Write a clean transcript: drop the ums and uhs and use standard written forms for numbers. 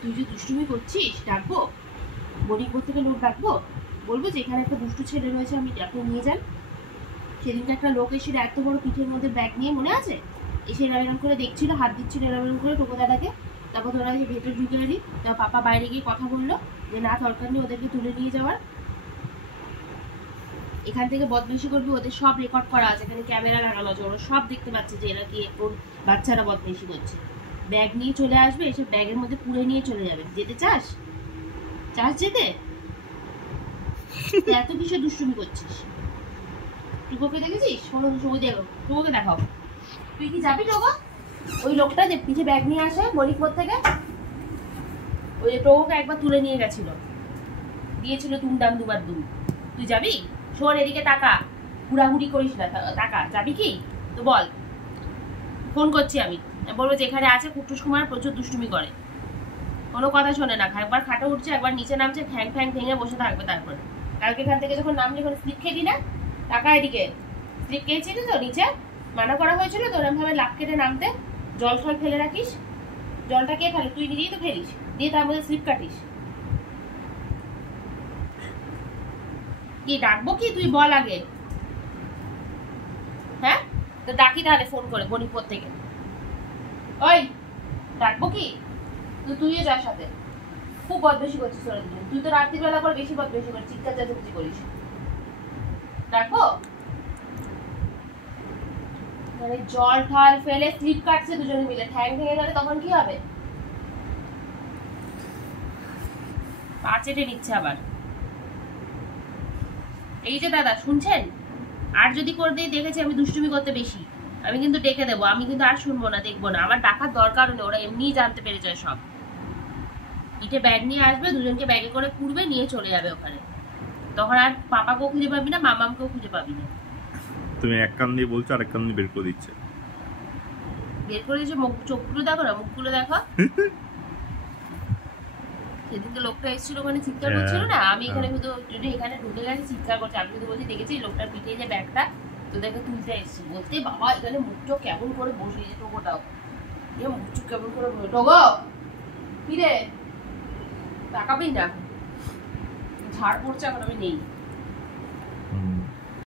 তুই যে দুষ্টুমি করছিস, ডাকবো বোর্ডিং থেকে লোক ডাকবো, বলবো যে এখানে একটা দুষ্টু ছেলে রয়েছে, আমি আপনি নিয়ে যান। সেদিনকে একটা লোক এসে এত বড় পিঠের মধ্যে ব্যাগ নিয়ে, মনে আছে, এসে এরম করে দেখছিল, হাত দিচ্ছিল এরম করে টোকো দাদাকে। তারপর তোরা যে ভেতর ঢুকে গেলি, তার পাপা বাইরে গিয়ে কথা বললো যে না দরকার নেই ওদেরকে তুলে নিয়ে যাওয়ার, এখান থেকে বদমাইশি করবি, ওদের সব রেকর্ড করা আছে, এখানে ক্যামেরা লাগানো আছে, ওরা সব দেখতে পাচ্ছে যে এরা কি কোন বাচ্চারা বদমাইশি করছে। ব্যাগ নিয়ে চলে আসবে, এসে ব্যাগের মধ্যে পুরে নিয়ে চলে যাবে। যেতে চাস? চাস যেতে? এত কিসে দুষ্টুমি করছিস? টুকোকে দেখেছিস? টুকোকে দেখাও। তুই কি যাবি টোকো? ওই লোকটা যে পিঠে ব্যাগ নিয়ে আসে মণিকপুর থেকে, ওই টোকোকে একবার তুলে নিয়ে গেছিল, দিয়েছিল দুমদাম দুবার দুম। তুই যাবি? শোন এদিকে টাকা, ঘুরাঘুরি করিস না, টাকা যাবি কি? তো বল, ফোন করছি আমি, বলবো যেখানে আছে কুটুস কুমার প্রচুর দুষ্টুমি করে, কোনো কথা শোনে না, একবার খাটে উঠছে একবার নিচে নামছে, ঠ্যাং ফ্যাং ভেঙে বসে থাকবে। তারপরে কালকে এখান থেকে যখন নামলি যখন স্লিপ খেলি না, টাকা এদিকে স্লিপ খেয়েছিলি তো, নিচে মানা করা হয়েছিল তো ওরকম ভাবে লাফ কেটে নামতে, জল টল ফেলে রাখিস। জলটা কে ফেলে? তুই নিজেই তো ফেলিস, দিয়ে তার মধ্যে স্লিপ কাটিস। কি ডাকবো কি তুই বল আগে? হ্যাঁ তো ডাকি তাহলে ফোন করে মণিপুর থেকে। ওই ডাকবো কি? তুইও যার সাথে, খুব বদবেশি করছিস তোরা দুজন। তুই তো রাত্রিবেলা করে বেশি বদবেশি করিস, চিৎকার চেঁচামেচি করিস। ডাকবো? মানে জল ঠল ফেলে স্লিপ কাটছে দুজনে মিলে, ঠ্যাং ভেঙে গেলে তখন কি হবে? পা চেটে নিচ্ছে আবার। এই যে দাদা শুনছেন, আর যদি করে দিয়ে দেখেছি আমি দুষ্টুমি করতে বেশি, আমি কিন্তু ডেকে দেবো, আমি কিন্তু আর শুনবো না, দেখবো না, আমার ডাকার দরকার নেই, ওরা এমনিই জানতে পেরে যায় সব। পিঠে ব্যাগ নিয়ে আসবে, দুজনকে ব্যাগে করে পুরবে, নিয়ে চলে যাবে ওখানে, তখন আর পাপাকেও খুঁজে পাবি না, মামামকেও খুঁজে পাবি না। তুমি এক কান দিয়ে বলছো, আরেক কান দিয়ে বের করে দিচ্ছে। বের করে দিচ্ছে, চোখগুলো দেখো না, মুখগুলো দেখো। সেদিনকে লোকটা এসেছিল ওখানে চিৎকার করছিল না, আমি এখানে কিন্তু এখানে ঢুকে গেছে চিৎকার করছে, আমি কিন্তু বলছি দেখেছি লোকটার পিঠে যে ব্যাগটা তোদেরকে তুলতে এসেছি, বলতে বাবা এখানে মুখ চোখ কেমন করে বসিয়েছে টোকোটাও, মুখ চোখ কেমন করে টোকো কি রে তাকাবি না, ঝাড় পড়ছে এখন, আমি নেই।